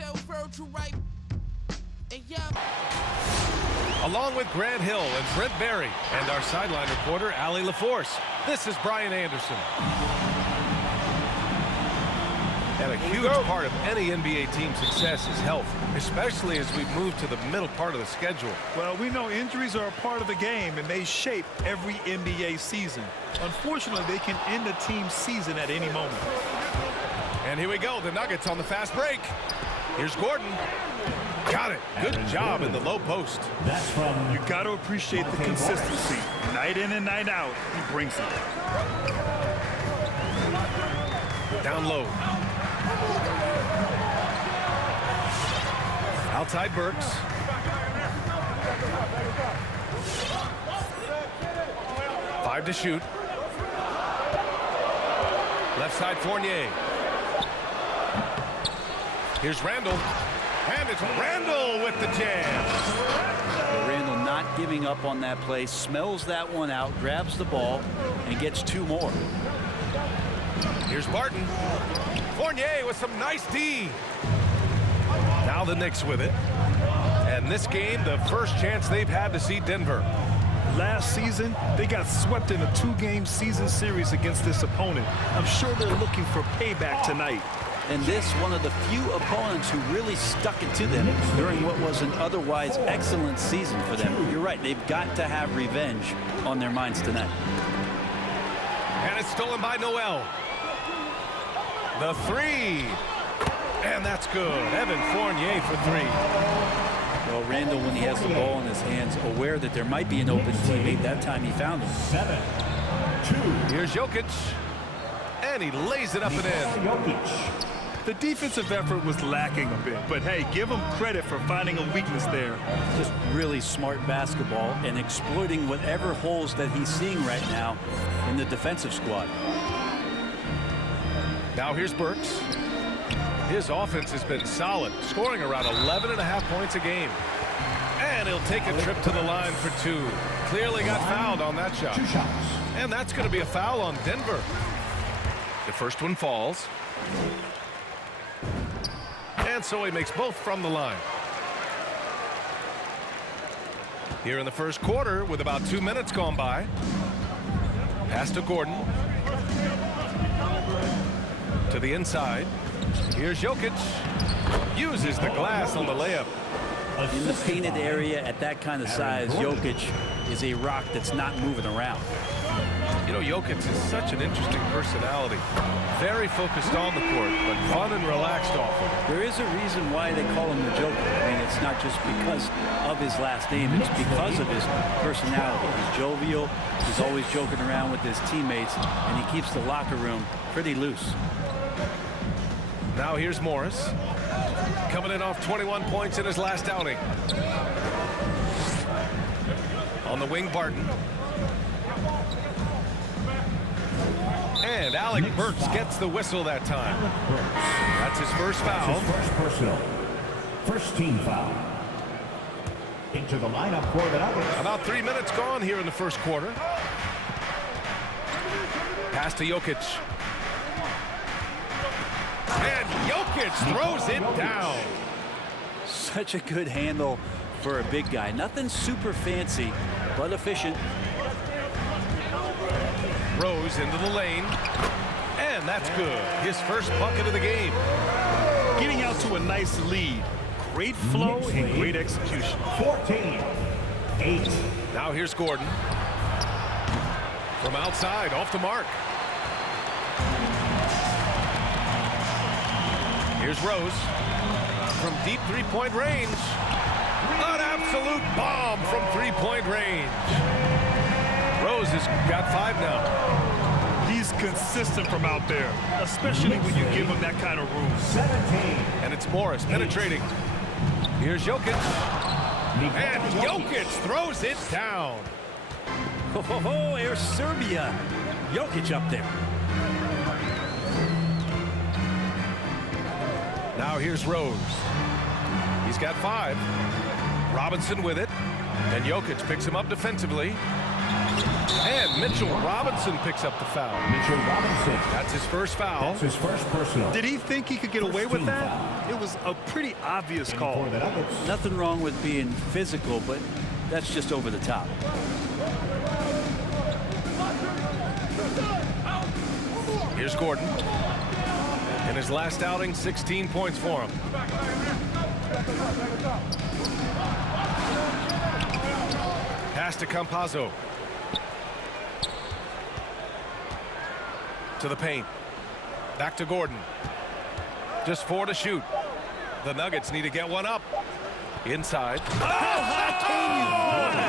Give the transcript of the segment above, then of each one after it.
tell Virgil right. And yeah. Along with Grant Hill and Brent Barry and our sideline reporter, Allie LaForce, this is Brian Anderson. And a huge part of any NBA team's success is health, especially as we move to the middle part of the schedule. Well, we know injuries are a part of the game, and they shape every NBA season. Unfortunately, they can end a team's season at any moment. And here we go, the Nuggets on the fast break. Here's Gordon. Got it. Good job in the low post. That's from... You got to appreciate the consistency. Night in and night out, he brings it. Down low. Outside Burks. Five to shoot. Left side Fournier. Here's Randall. And it's Randall with the jam. Randall not giving up on that play, smells that one out, grabs the ball, and gets two more. Here's Barton. Fournier with some nice D. Now the Knicks with it. And this game, the first chance they've had to see Denver. Last season, they got swept in a two-game season series against this opponent. I'm sure they're looking for payback tonight. And this, one of the few opponents who really stuck it to them during what was an otherwise excellent season for them. You're right, they've got to have revenge on their minds tonight. And it's stolen by Noel. The three. And that's good. Evan Fournier for three. Well, Randall, when he has the ball in his hands, aware that there might be an open teammate, that time he found him. 7-2. Here's Jokic. And he lays it up and in. Jokic. The defensive effort was lacking a bit, but hey, give him credit for finding a weakness there. Just really smart basketball and exploiting whatever holes that he's seeing right now in the defensive squad. Now here's Burks. His offense has been solid, scoring around 11.5 points a game. And he'll take a trip to the line for two. Clearly got fouled on that shot. 2 shots. And that's going to be a foul on Denver. The first one falls. And so he makes both from the line. Here in the first quarter, with about 2 minutes gone by. Pass to Gordon. To the inside. Here's Jokic. Uses the glass on the layup. In the painted area at that kind of size, Jokic is a rock that's not moving around. You know, Jokic is such an interesting personality. Very focused on the court, but fun and relaxed off of it. There is a reason why they call him the Joker. I mean, it's not just because of his last name. It's because of his personality. He's jovial. He's always joking around with his teammates, and he keeps the locker room pretty loose. Now here's Morris. Coming in off 21 points in his last outing. On the wing, Barton. And Alec Burks gets the whistle that time. That's his first foul. His first personal. First team foul. Into the lineup for the Nuggets. About 3 minutes gone here in the first quarter. Pass to Jokic. And Jokic throws it down. Such a good handle for a big guy. Nothing super fancy, but efficient. Rose into the lane. And that's good. His first bucket of the game. Getting out to a nice lead. Great flow and great execution. 14-8. Now here's Gordon. From outside, off the mark. Here's Rose. From deep three-point range. An absolute bomb from three-point range. Rose has got 5 now. He's consistent from out there, especially when you give him that kind of room. 17. And it's Morris penetrating. Here's Jokic. And Jokic throws it down. Ho, ho, ho, here's Serbia. Jokic up there. Now here's Rose. He's got 5. Robinson with it. And Jokic picks him up defensively. And Mitchell Robinson picks up the foul. Mitchell Robinson. That's his first foul. That's his first personal. Did he think he could get away with that? It was a pretty obvious call. For the Nuggets. Nothing wrong with being physical, but that's just over the top. Here's Gordon. In his last outing, 16 points for him. Pass to Campazzo. To the paint. Back to Gordon. Just 4 to shoot. The Nuggets need to get one up. Inside. Oh, how can you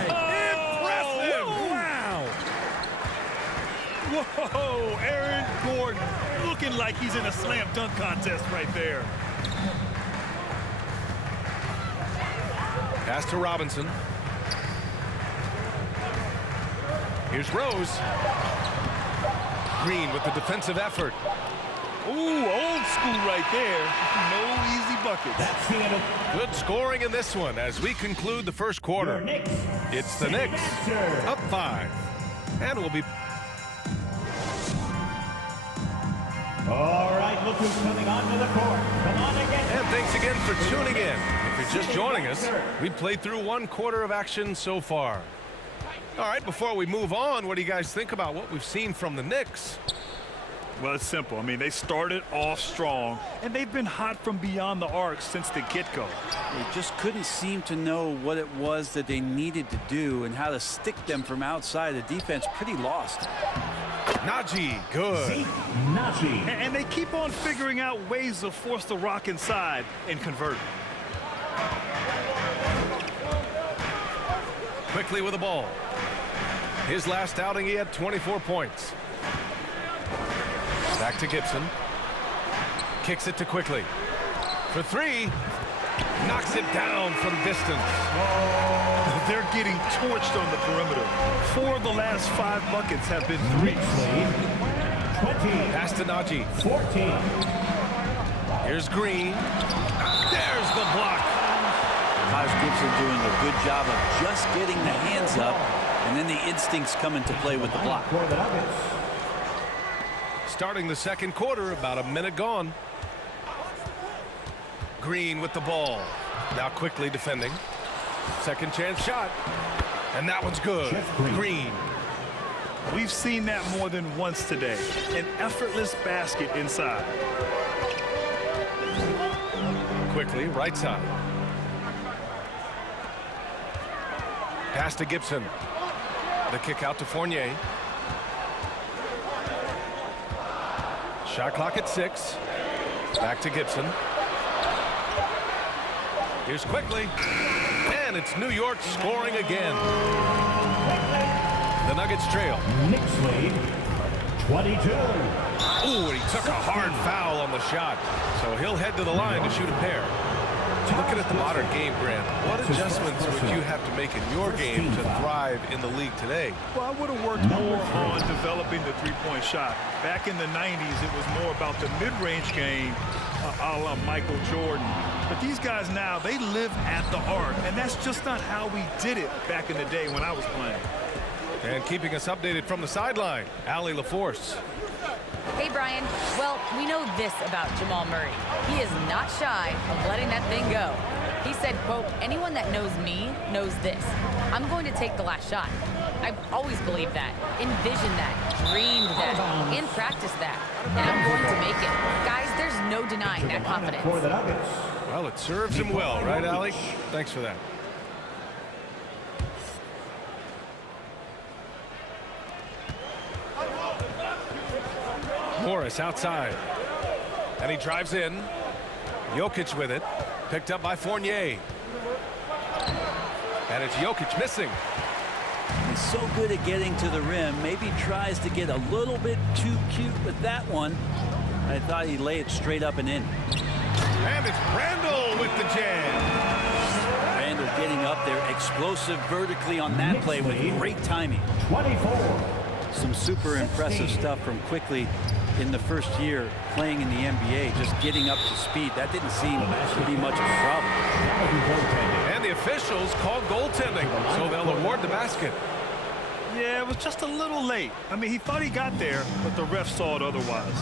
fly? Impressive! Wow. Whoa, Aaron Gordon looking like he's in a slam dunk contest right there. Pass to Robinson. Here's Rose. Green with the defensive effort. Ooh, old school right there. No easy buckets. That's the end of Good scoring in this one as we conclude the first quarter. your Knicks. It's the Knicks up 5. And we'll be... All right, look who's coming onto the court. Come on again. And thanks again for tuning in. If you're just joining us, we played through 1 quarter of action so far. All right, before we move on, what do you guys think about what we've seen from the Knicks? Well, it's simple. I mean, they started off strong, and they've been hot from beyond the arc since the get-go. They just couldn't seem to know what it was that they needed to do and how to stick them from outside. The defense pretty lost. Najee, good. Zeke Naji. And they keep on figuring out ways to force the rock inside and convert. Quickly with the ball. His last outing, he had 24 points. Back to Gibson. Kicks it to Quickly. For 3. Knocks it down from distance. They're getting torched on the perimeter. 4 of the last 5 buckets have been threes. 20. Pass to Najee. 14. Here's Green. There's the block. Taj Gibson doing a good job of just getting the hands up, and then the instincts come into play with the block. For the Nuggets. Starting the second quarter, about a minute gone. Green with the ball. Now Quickly defending. Second chance shot. And that one's good. Jeff Green. We've seen that more than once today. An effortless basket inside. Quickly, right side. Pass to Gibson. The kick out to Fournier. Shot clock at 6. Back to Gibson. Here's Quickly. And it's New York scoring again. The Nuggets trail. Knicks lead. 22. Ooh, and he took a hard foul on the shot. So he'll head to the line to shoot a pair. Looking at the modern game, Grant, what adjustments would you have to make in your game to thrive in the league today? Well, I would have worked more on developing the three-point shot. Back in the 90s, it was more about the mid-range game, a la Michael Jordan. But these guys now, they live at the arc, and that's just not how we did it back in the day when I was playing. And keeping us updated from the sideline, Allie LaForce. Hey, Brian. Well, we know this about Jamal Murray. He is not shy of letting that thing go. He said, quote, anyone that knows me knows this. I'm going to take the last shot. I've always believed that, envisioned that, dreamed that, and practiced that. And I'm going to make it. Guys, there's no denying that confidence. For the Nuggets. Well, it serves him well, right, Allie? Thanks for that. Morris outside. And he drives in. Jokic with it. Picked up by Fournier. And it's Jokic missing. He's so good at getting to the rim. Maybe tries to get a little bit too cute with that one. I thought he'd lay it straight up and in. And it's Randall with the jam. Randall getting up there, explosive vertically on that play with great timing. 24. Some super impressive stuff from Quickly in the first year playing in the NBA, just getting up to speed. That didn't seem to be much of a problem. And the officials called goaltending, so they'll award the basket. Yeah, it was just a little late. I mean, he thought he got there, but the ref saw it otherwise.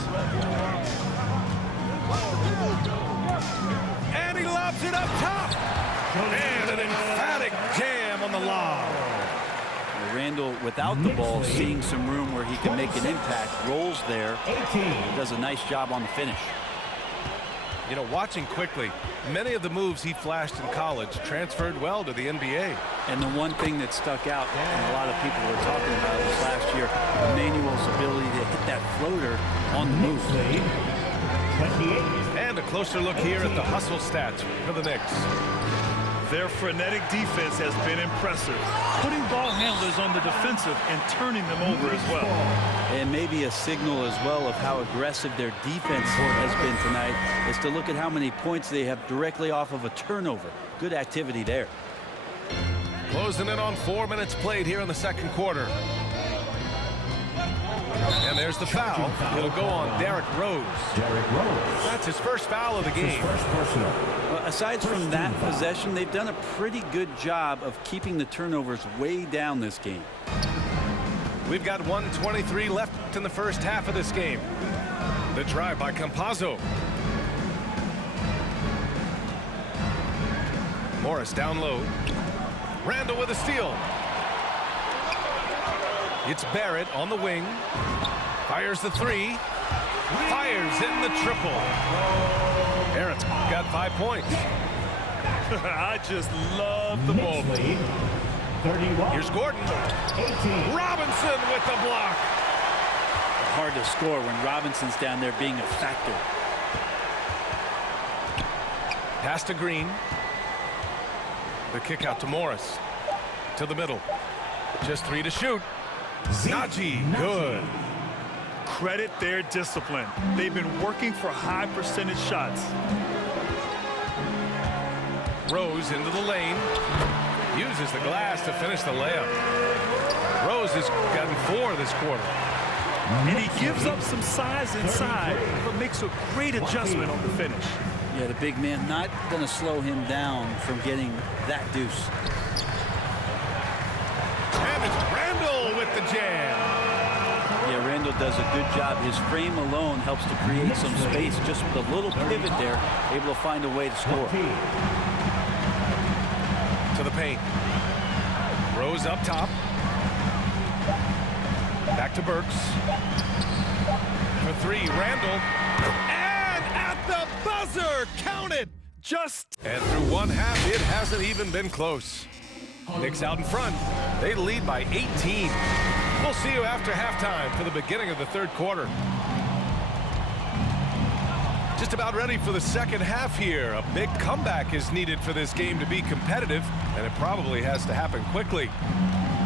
And he lobs it up top. And an emphatic jam on the lob. Randall, without the ball, seeing some room where he can make an impact, rolls there, does a nice job on the finish. You know, watching quickly, many of the moves he flashed in college transferred well to the NBA. And the one thing that stuck out, and a lot of people were talking about this last year, Emmanuel's ability to hit that floater on the move. And a closer look here at the hustle stats for the Knicks. Their frenetic defense has been impressive, putting ball handlers on the defensive and turning them over as well. And maybe a signal as well of how aggressive their defense has been tonight is to look at how many points they have directly off of a turnover. Good activity there. Closing in on 4 minutes played here in the second quarter. And there's the foul. It'll go on Derrick Rose. That's his first foul of the game. Well, aside from that possession, they've done a pretty good job of keeping the turnovers way down this game. We've got 1:23 left in the first half of this game. The drive by Campazzo. Morris down low. Randall with a steal. It's Barrett on the wing. Fires the three. Fires in the triple. Barrett's got 5 points. I just love the ball. Here's Gordon. Robinson with the block. Hard to score when Robinson's down there being a factor. Pass to Green. The kick out to Morris. To the middle. Just 3 to shoot. Najee, good. Credit their discipline. They've been working for high percentage shots. Rose into the lane. Uses the glass to finish the layup. Rose has gotten 4 this quarter. And he gives up some size inside, but makes a great adjustment on the finish. Yeah, the big man not going to slow him down from getting that deuce. And it's Randall with the jam. Yeah, Randall does a good job. His frame alone helps to create some space. Just with a little pivot there, able to find a way to score. To the paint. Rose up top. Back to Burks. For 3, Randall. And at the buzzer, count it. And through one half, it hasn't even been close. Knicks out in front. They lead by 18. We'll see you after halftime for the beginning of the third quarter. Just about ready for the second half here. A big comeback is needed for this game to be competitive, and it probably has to happen quickly.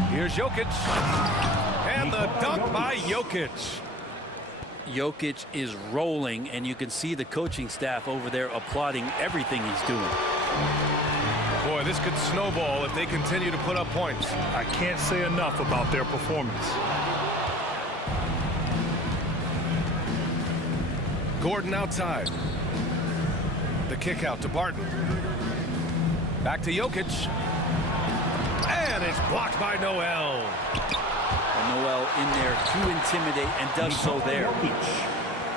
Here's Jokic. And the dunk by Jokic. Jokic is rolling, and you can see the coaching staff over there applauding everything he's doing. Boy, this could snowball if they continue to put up points. I can't say enough about their performance. Gordon outside. The kick out to Barton. Back to Jokic. And it's blocked by Noel. And Noel in there to intimidate and does so there.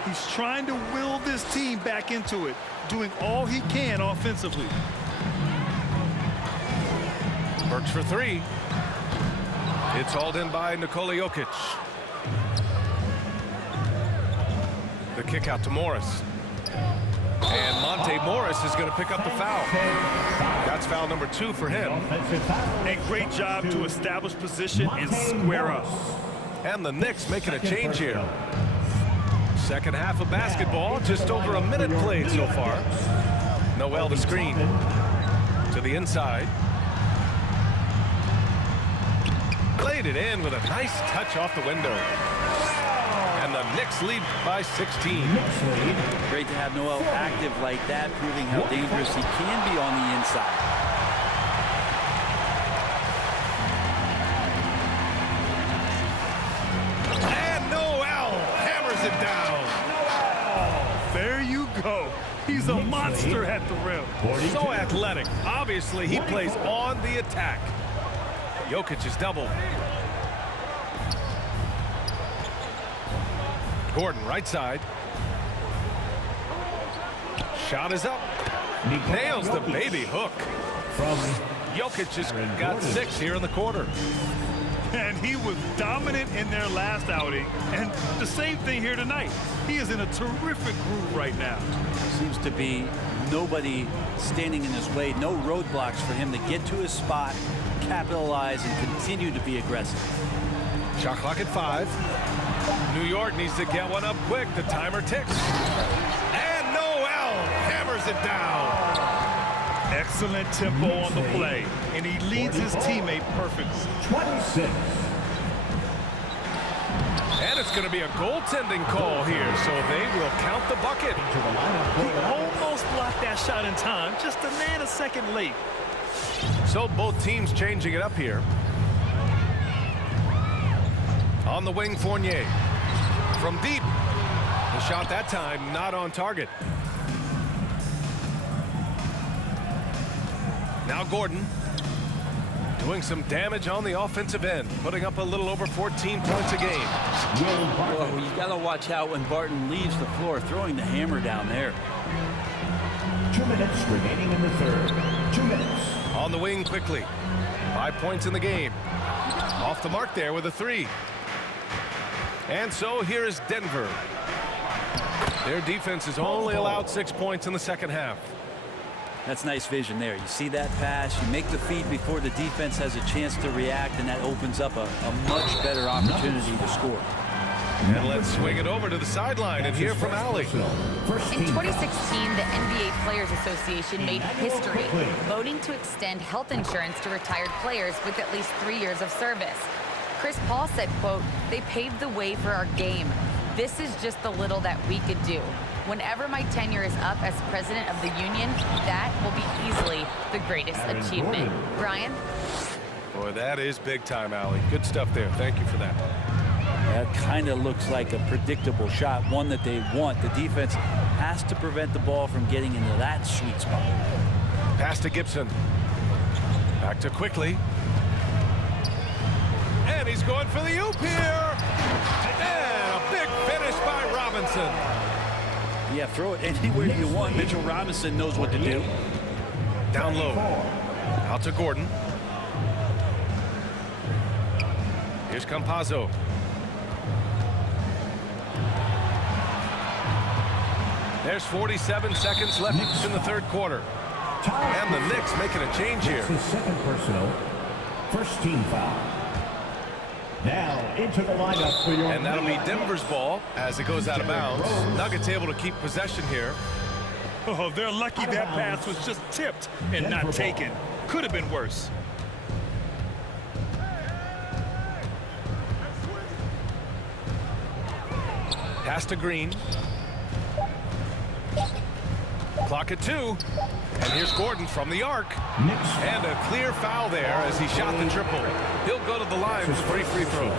He's trying to will this team back into it, doing all he can offensively. Burks for 3. It's hauled in by Nikola Jokic. The kick out to Morris. And Monte Morris is going to pick up the foul. That's foul number 2 for him. A great job to establish position and square up. And the Knicks making a change here. Second half of basketball, just over a minute played so far. Noel the screen. To the inside. Played it in with a nice touch off the window. And the Knicks lead by 16. Great to have Noel active like that, proving how dangerous he can be on the inside. And Noel hammers it down. Oh, there you go. He's a monster at the rim. So athletic. Obviously, he plays on the attack. Jokic is doubled. Gordon, right side. Shot is up. Nails the baby hook. From Jokic just got 6 here in the quarter. And he was dominant in their last outing. And the same thing here tonight. He is in a terrific groove right now. Seems to be nobody standing in his way, no roadblocks for him to get to his spot, capitalize, and continue to be aggressive. Shot clock at 5. New York needs to get one up quick. The timer ticks. And Noel hammers it down. Excellent tempo on the play, and he leads his teammate perfectly. 26. And it's going to be a goaltending call here, so they will count the bucket. To the lineup. He almost blocked that shot in time, just a nanosecond late. So both teams changing it up here. On the wing, Fournier. From deep. The shot that time not on target. Now Gordon doing some damage on the offensive end, putting up a little over 14 points a game. Well, you got to watch out when Barton leaves the floor, throwing the hammer down there. 2 minutes remaining in the third. 2 minutes. On the wing quickly. 5 points in the game. Off the mark there with a 3. And so here is Denver. Their defense has only allowed 6 points in the second half. That's nice vision there. You see that pass, you make the feed before the defense has a chance to react, and that opens up a much better opportunity to score. And let's swing it over to the sideline and hear from Allie. In 2016, the NBA Players Association made history, voting to extend health insurance to retired players with at least 3 years of service. Chris Paul said, quote, "They paved the way for our game. This is just the little that we could do. Whenever my tenure is up as president of the union, that will be easily the greatest achievement." Brian? Boy, that is big time, Allie. Good stuff there. Thank you for that. That kind of looks like a predictable shot, one that they want. The defense has to prevent the ball from getting into that sweet spot. Pass to Gibson. Back to Quickly. And he's going for the oop here. And a big finish by Robinson. Yeah, throw it anywhere you want. Mitchell Robinson knows what to do. Down low. Out to Gordon. Here's Campazzo. There's 47 seconds left in the third quarter. And the Knicks making a change here. His second personal. First team foul. Now into the lineup for your... And that'll be Denver's ball as it goes out of bounds. Nuggets able to keep possession here. Oh, they're lucky that pass was just tipped and not taken. Could have been worse. Pass to Green. Clock at 2. And here's Gordon from the arc. And a clear foul there as he shot the triple. He'll go to the line with 3 free throws.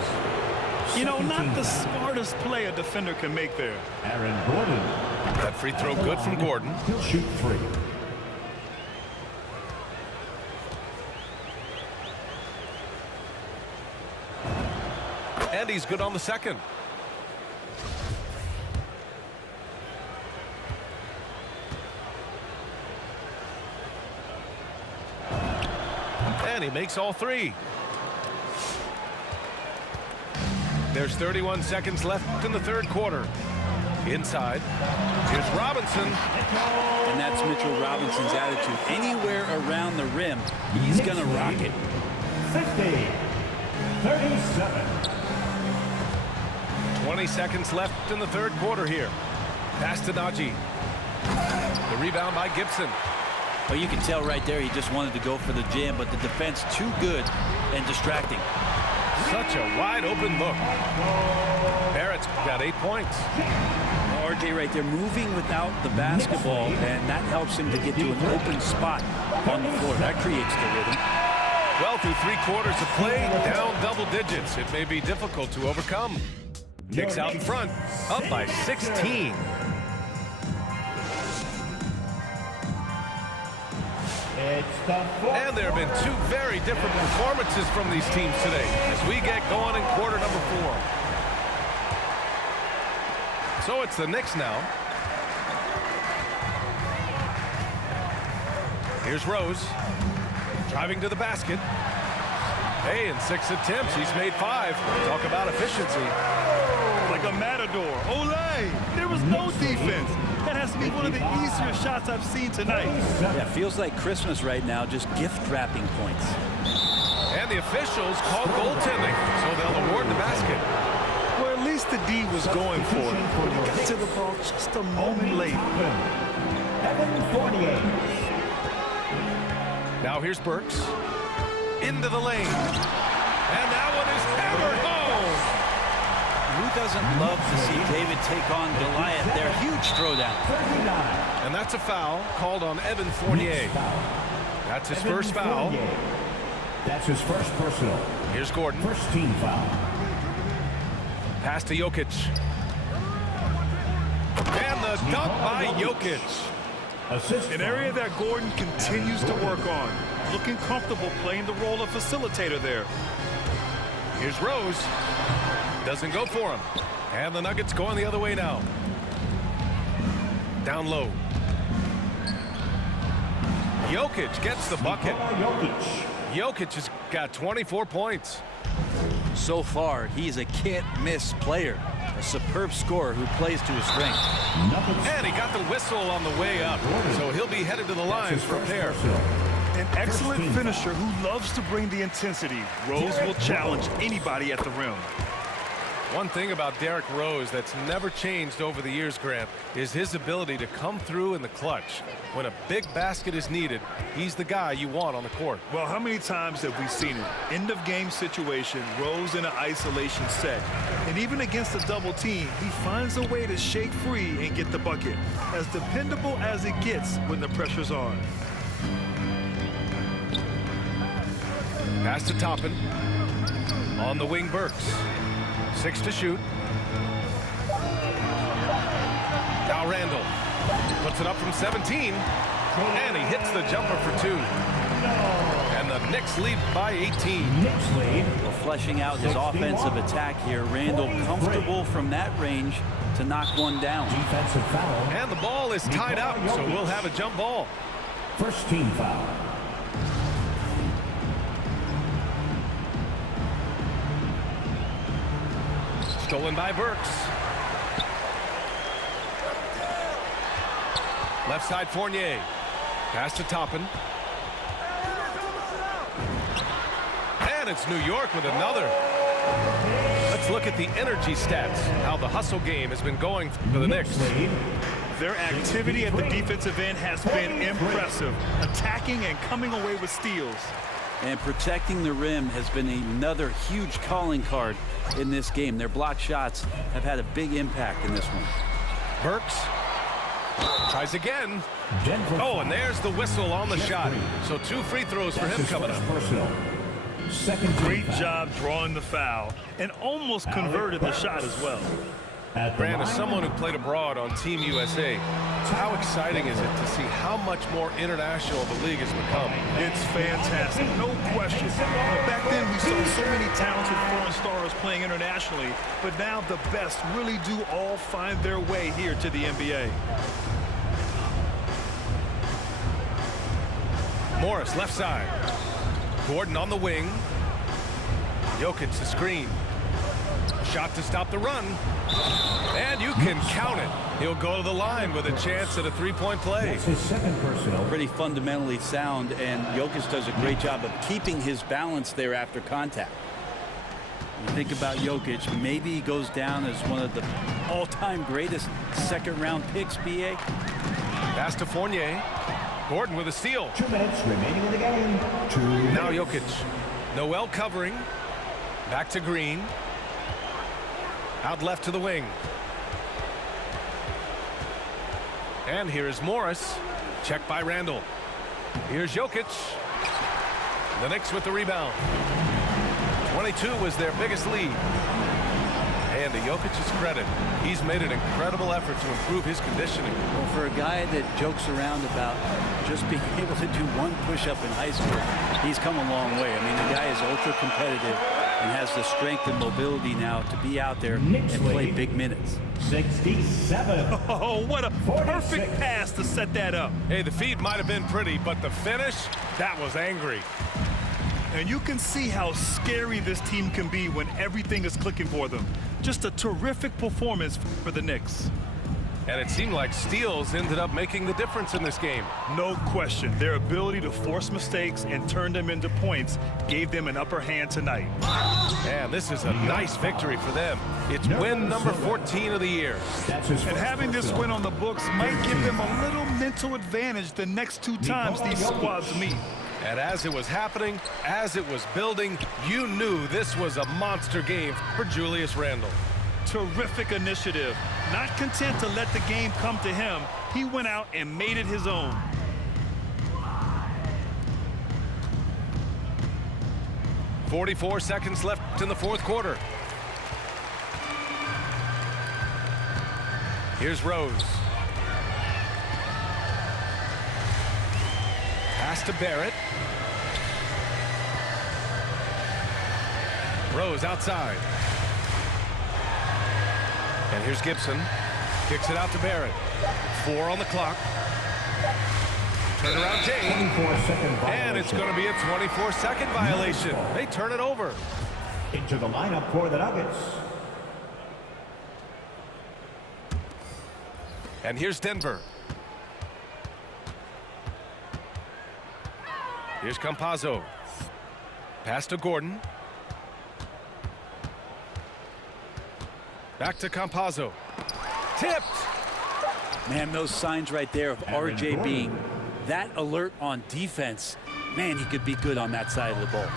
You know, not the smartest play a defender can make there. Aaron Gordon. That free throw good from Gordon. He'll shoot 3. And he's good on the second. And he makes all 3. There's 31 seconds left in the third quarter. Inside. Here's Robinson. And that's Mitchell Robinson's attitude. Anywhere around the rim, he's going to rock it. 50. 37. 20 seconds left in the third quarter here. Pass to Najee. The rebound by Gibson. Well, you can tell right there he just wanted to go for the jam, but the defense too good and distracting. Such a wide open look. Barrett's got 8 points. RJ right there moving without the basketball, and that helps him to get to an open spot on the floor. That creates the rhythm. Well, through 3 quarters of play, down double digits. It may be difficult to overcome. Knicks out in front, up by 16. And there have been 2 very different performances from these teams today as we get going in quarter number 4. So it's the Knicks now. Here's Rose. Driving to the basket. Hey, in 6 attempts, he's made 5. Talk about efficiency. Like a matador. Olay! There was no defense. That has to be one of the easier shots I've seen tonight. Yeah, feels like Christmas right now, just gift wrapping points. And the officials call goaltending, so they'll award the basket. Well, at least the D was going for it. But he got to the ball just a moment late. Evan Fournier. Now here's Burks. Into the lane. And that one is hammered home. Who doesn't love to see David take on Goliath? Their huge throwdown. And that's a foul called on Evan Fournier. That's his first foul. That's his first personal. Here's Gordon. First team foul. Pass to Jokic. And the dunk by Jokic. Assist. An area that Gordon continues to work on. Looking comfortable playing the role of facilitator there. Here's Rose. Doesn't go for him. And the Nuggets going the other way now. Down low. Jokic gets the bucket. Jokic has got 24 points. So far, he's a can't-miss player. A superb scorer who plays to his strengths. And he got the whistle on the way up. So he'll be headed to the line for a pair. An excellent finisher who loves to bring the intensity. Rose will challenge anybody at the rim. One thing about Derrick Rose that's never changed over the years, Grant, is his ability to come through in the clutch. When a big basket is needed, he's the guy you want on the court. Well, how many times have we seen it? End of game situation, Rose in an isolation set. And even against a double team, he finds a way to shake free and get the bucket. As dependable as it gets when the pressure's on. Pass to Toppin. On the wing, Burks. 6 to shoot. Now Randall puts it up from 17. And he hits the jumper for 2. And the Knicks lead by 18. Well, fleshing out his offensive attack here. Randall comfortable from that range to knock one down. Defensive foul. And the ball is tied up, so we'll have a jump ball. First team foul. Stolen by Burks. Left side Fournier. Pass to Toppin. And it's New York with another. Let's look at the energy stats. How the hustle game has been going for the Knicks. Their activity at the defensive end has been impressive. Attacking and coming away with steals. And protecting the rim has been another huge calling card in this game. Their block shots have had a big impact in this one. Burks tries again. Oh, and there's the whistle on the shot. So 2 free throws for him coming up. Second Great job drawing the foul and almost converted the shot as well. Grant, as someone who played abroad on Team USA, how exciting is it to see how much more international the league has become? It's fantastic, no question. Back then, we saw so many talented foreign stars playing internationally, but now the best really do all find their way here to the NBA. Morris, left side. Gordon on the wing. Jokic the screen. Shot to stop the run. And you can count it. He'll go to the line with a chance at a three-point play. That's his second personal. Pretty fundamentally sound, and Jokic does a great job of keeping his balance there after contact. You think about Jokic, maybe he goes down as one of the all-time greatest second-round picks, BA. Pass to Fournier. Gordon with a steal. 2 minutes remaining in the game. Now Jokic. Noel covering. Back to Green. Out left to the wing. And here's Morris. Checked by Randall. Here's Jokic. The Knicks with the rebound. 22 was their biggest lead. And to Jokic's credit, he's made an incredible effort to improve his conditioning. Well, for a guy that jokes around about just being able to do one push-up in high school, he's come a long way. I mean, the guy is ultra competitive. and has the strength and mobility now to be out there and play big minutes. 67. Oh, what a 46. perfect pass to set that up. Hey, the feed might have been pretty, but the finish, that was angry. And you can see how scary this team can be when everything is clicking for them. Just a terrific performance for the Knicks. And it seemed like steals ended up making the difference in this game. No question. Their ability to force mistakes and turn them into points gave them an upper hand tonight. Man, this is a nice victory for them. It's win number 14 of the year. That's his And first having this personal. win on the books might give them a little mental advantage the next 2 times these squads meet. And as it was happening, as it was building, you knew this was a monster game for Julius Randle. Terrific initiative. Not content to let the game come to him, he went out and made it his own. .44 seconds left in the fourth quarter. Here's Rose. Pass to Barrett. Rose outside. And here's Gibson. Kicks it out to Barrett. 4 on the clock. Turnaround James. 24-second violation. And it's going to be a 24-second violation. They turn it over. Into the lineup for the Nuggets. And here's Denver. Here's Campazzo. Pass to Gordon. Back to Campazzo. Tipped. Man, those signs right there of RJ being that alert on defense. Man, he could be good on that side of the ball.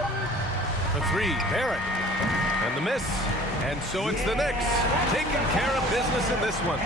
For 3, Barrett. And the miss. And so it's the Knicks taking care of business in this one.